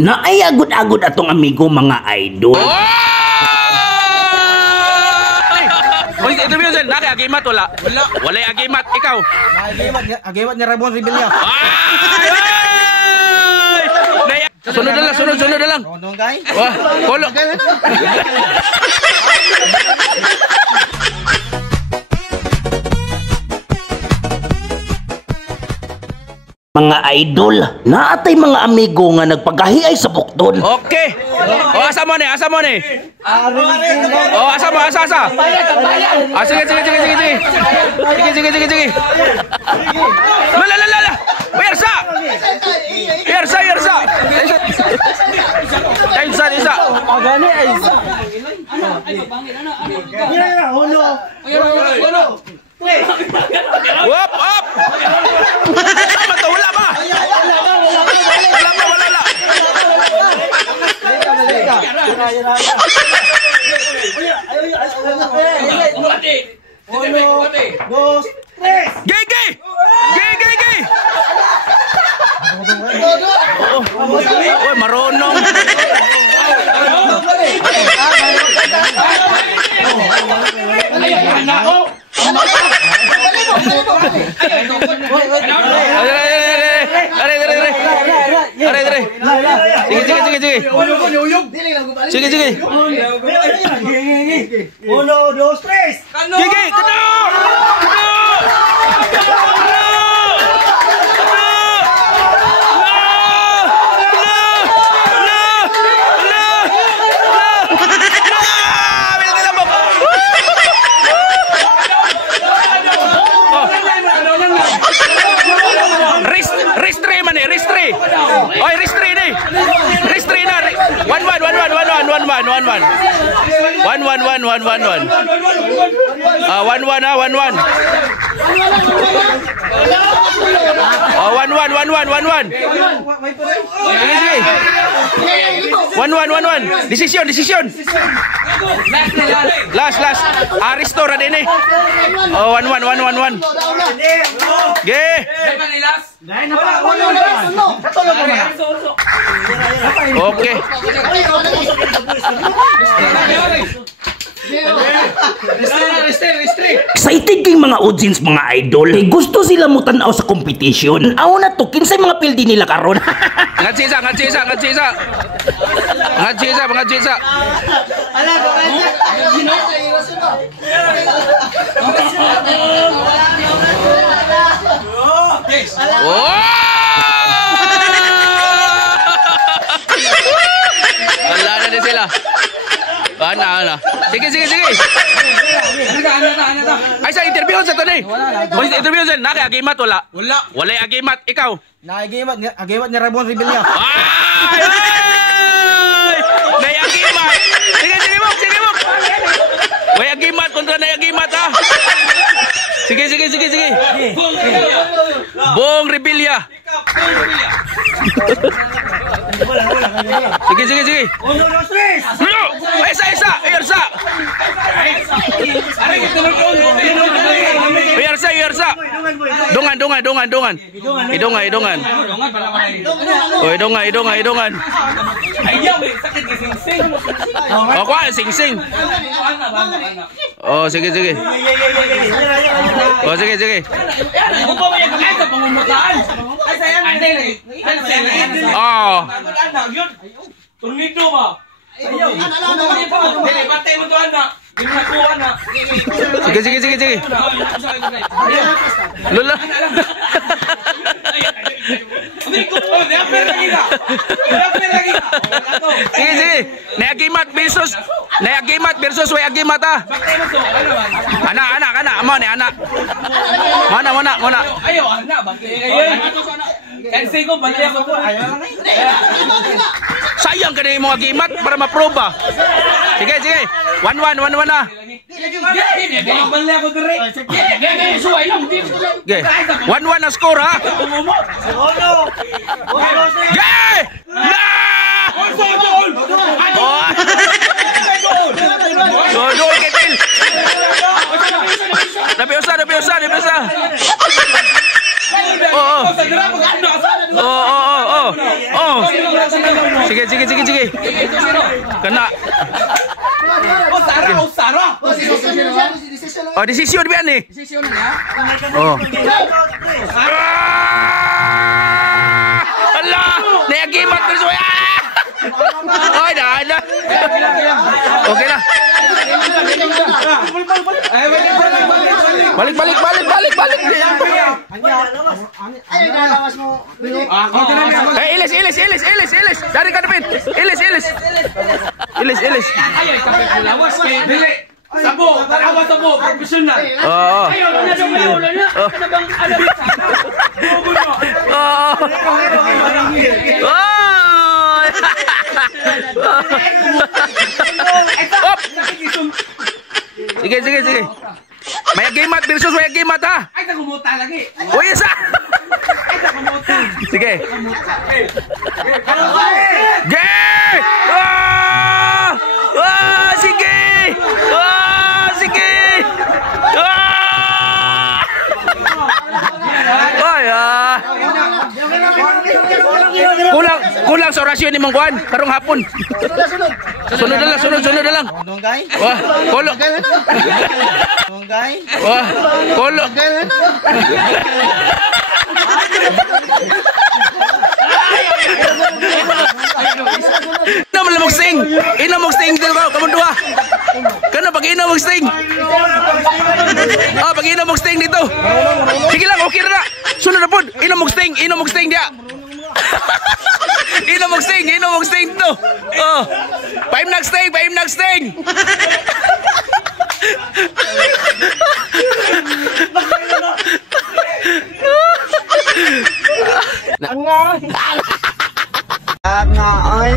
Naayagod-agod atong amigo mga idol. Oy, interview sen, agimat wala. Wala agimat, ikaw. Agimat ni Ramon Rebilla. Sunod na lang. Tondong kay. Wah, polo. Mga idol, naatay mga amigo nga nagpagahiay sa bukton. Okay. Oh, asa mo ni? Oh, asa. Ah, sige. Sige. Lala. Yersa. Isa. Agani ay. Up. Wala ba? Gigi! Oh, marunong. Sige. 1, 2, 3. Gigi, Restri. Oy, restri ni. Restri na. 1-1. 1-1. 1-1. Oh, 1-1. Sige. 1-1. Decision. Last. Restore din eh. Oh, 1-1. Ge. Okay. Excited kayong mga audience mga idol. Kay gusto sila mo tanaw sa competition. Aw na to kinsay mga pildi nila karon. Ngatsisa. Wala na din sila. Ana. Sige. Ay sa interview sa to ni. Mo interview sen, agimat wala. Wala agimat, ikaw. Agimat ni Ramon Rebilla. Nay agimat. Sige mo. Way agimat kontra nay agimat ha. Sige. Bong Rebilla. Sige. 1, 2, 3. Isa. Yersa. Dongan. Idongan. Oh, idongan. Oh, kuha sing. Oh, sige. Oh, sige. Oh. Tornado ba? Ayaw. Dili patay mo to anak. Ginakuha na. Sige. Lola. Sige. Nayagimat versus way agimat ah. Anak. Amo ni anak. Mana. Ayaw anak bakit ngayon. Kasi ko balik ako. Sayang ka na yung mga agimat para ma-probe ba. Sige. 1-1 na. Balik ako dire. Suway lang. 1-1 na score ha. Gay! Dol ketil. Nabiusa. Oh. Sige, sige, sige, sige. Kena. Oh, desisyon ba ni? Oh. Allah, nagimat ko suya. Ay, dah. Okay na. Balik. Ilis. Dari ka dapit. Ilis. Ayaw, kapit lawas kay dili. Sabo, tarawa sabo, profesional. Oo. Ayaw na daw wala na. Ano bang alam sa? Sige. May agimat versus may agimat ha. Ay, kumuta lagi. O isa. Sige. Gay! Sige! Sige! Kulang sa orasyon ni Mang Juan karong hapon. Sunod na lang. Donggay. Wah, kolo. Donggay. Wah, kolo. Ina mo sting dito kamu dua. Kana pag ina mo sting. Pag ina mo sting dito. Sige lang, okay na. Sunod na pod. Ina mo sting dia. Ina mo sting to. Oh. Paim nag-sting. Nga. Nga ay.